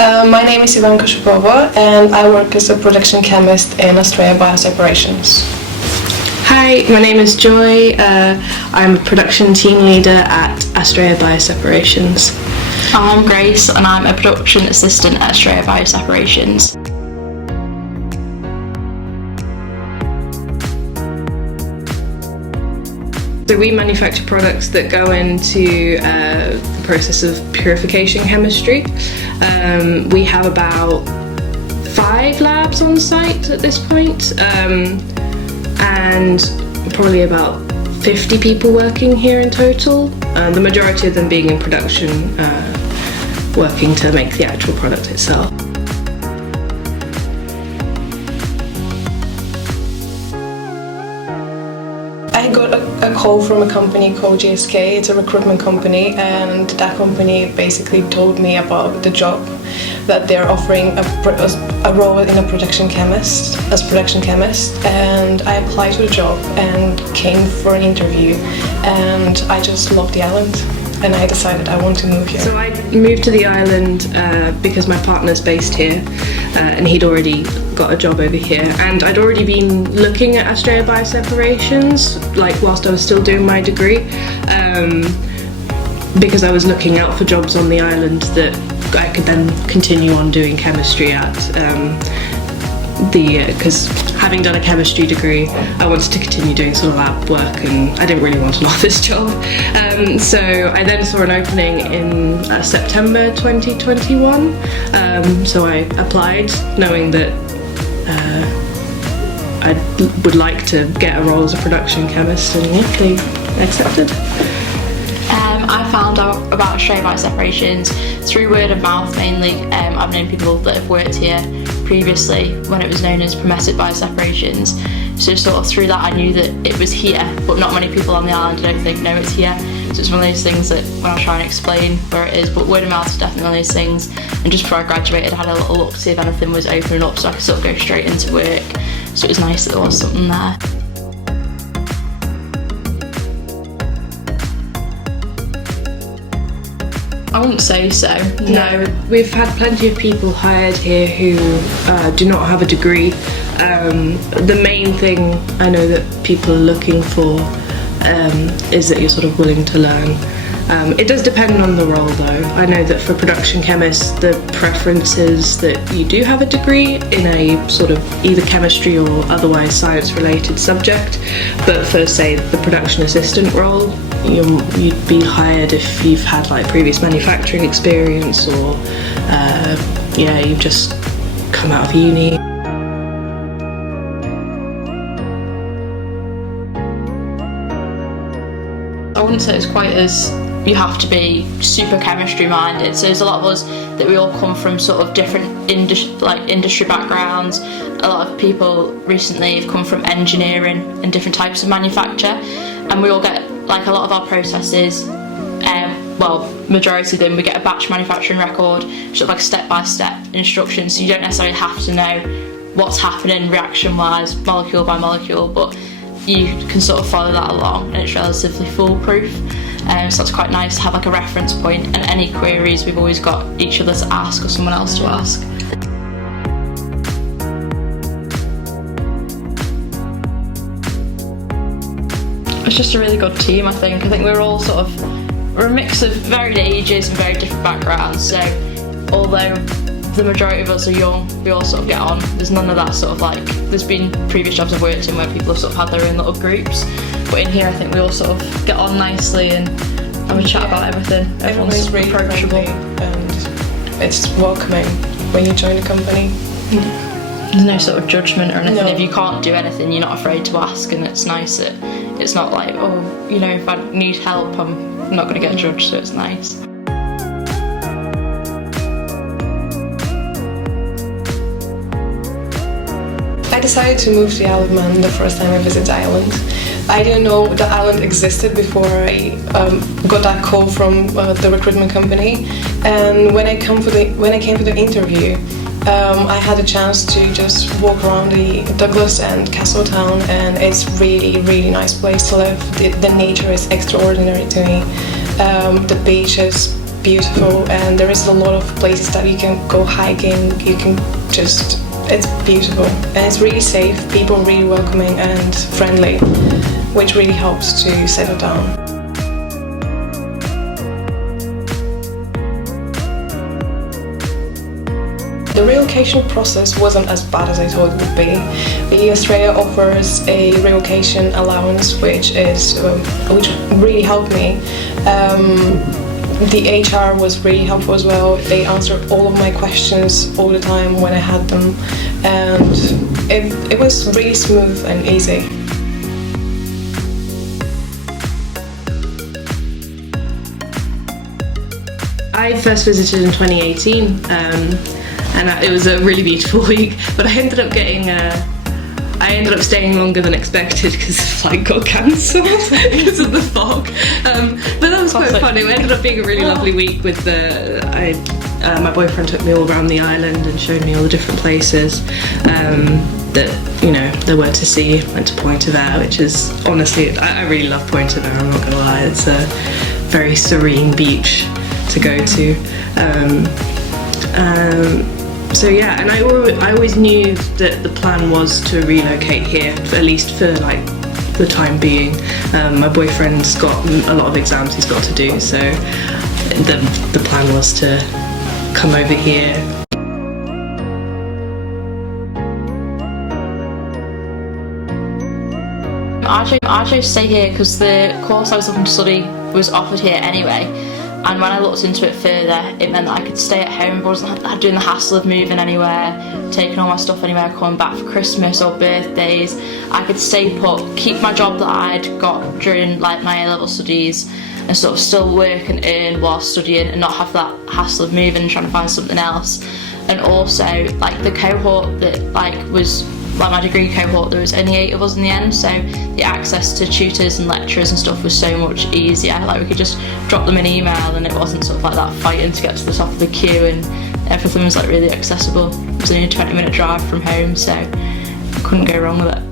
My name is Ivanka Shopova and I work as a production chemist in Astrea Bioseparations. Hi, my name is Joy. I'm a production team leader at Astrea Bioseparations. I'm Grace and I'm a production assistant at Astrea Bioseparations. So we manufacture products that go into the process of purification chemistry. We have about 5 labs on site at this point, and probably about 50 people working here in total, the majority of them being in production, working to make the actual product itself. I got a call from a company called GSK. It's a recruitment company, and that company basically told me about the job that they're offering a role in a production chemist, and I applied to the job and came for an interview, and I just loved the island and I decided I want to move here. So I moved to the island because my partner's based here, and he'd already got a job over here, and I'd already been looking at Astrea Bioseparations whilst I was still doing my degree, because I was looking out for jobs on the island that I could then continue on doing chemistry at, because having done a chemistry degree, I wanted to continue doing sort of lab work, and I didn't really want an office job. So I then saw an opening in September 2021, so I applied knowing that I would like to get a role as a production chemist, and yeah, they accepted. I found out about Astrea Bioseparations through word of mouth mainly. I've known people that have worked here previously when it was known as Bioseparations. So sort of through that I knew that it was here, but not many people on the island I don't think know it's here. So it's one of those things that when I try and explain where it is, but word of mouth is definitely one of those things. And just before I graduated I had a little look to see if anything was opening up so I could sort of go straight into work. So it was nice that there was something there. I wouldn't say so, no. We've had plenty of people hired here who do not have a degree. The main thing I know that people are looking for is that you're sort of willing to learn. It does depend on the role though. I know that for production chemists the preference is that you do have a degree in a sort of either chemistry or otherwise science related subject, but for say the production assistant role you'd be hired if you've had previous manufacturing experience, or you've just come out of uni. I wouldn't say it's quite as you have to be super chemistry minded. So there's a lot of us that we all come from sort of different industry backgrounds. A lot of people recently have come from engineering and different types of manufacture, and we all get a lot of our processes, majority of them, we get a batch manufacturing record, sort of a step-by-step instruction, so you don't necessarily have to know what's happening reaction-wise, molecule by molecule, but you can sort of follow that along and it's relatively foolproof. So that's quite nice to have a reference point, and any queries we've always got each other to ask or someone else to ask. It's just a really good team, I think. We're all we're a mix of varied ages and very different backgrounds, so although the majority of us are young, we all sort of get on. There's none of that there's been previous jobs I've worked in where people have had their own little groups, but in here I think we all sort of get on nicely and have a chat about everything. Everyone's really approachable and it's welcoming when you join the company. There's no sort of judgment or anything. No. If you can't do anything, you're not afraid to ask, and it's nice that it's not if I need help I'm not going to get judged, so it's nice. I decided to move to the Isle of Man the first time I visited the island. I didn't know the island existed before I got that call from the recruitment company, and when I came for the interview, I had a chance to just walk around the Douglas and Castletown, and it's really nice place to live. The nature is extraordinary to me. The beach is beautiful, and there is a lot of places that you can go hiking. You can just, it's beautiful, and it's really safe. People are really welcoming and friendly, which really helps to settle down. The relocation process wasn't as bad as I thought it would be. The Astrea offers a relocation allowance, which really helped me. The HR was really helpful as well. They answered all of my questions all the time when I had them, and it was really smooth and easy. I first visited in 2018. And it was a really beautiful week, but I ended up staying longer than expected because the flight got cancelled because of the fog. But that was quite fun. It ended up being a really lovely week with my boyfriend took me all around the island and showed me all the different places that there were to see. Went to Point of Air, which is honestly, I really love Point of Air, I'm not gonna lie. It's a very serene beach to go to. So yeah, and I always knew that the plan was to relocate here, at least for like the time being. My boyfriend's got a lot of exams he's got to do, so the plan was to come over here. I chose to stay here because the course I was looking to study was offered here anyway. And when I looked into it further, it meant that I could stay at home, but wasn't doing the hassle of moving anywhere, taking all my stuff anywhere, coming back for Christmas or birthdays. I could stay put, keep my job that I'd got during like my A-level studies, and sort of still work and earn while studying, and not have that hassle of moving and trying to find something else. And also, like the cohort that was my degree cohort, there was only 8 of us in the end, so the access to tutors and lecturers and stuff was so much easier. Like we could just drop them an email, and it wasn't sort of like that fighting to get to the top of the queue, and everything was like really accessible. It was only a 20-minute drive from home, so I couldn't go wrong with it.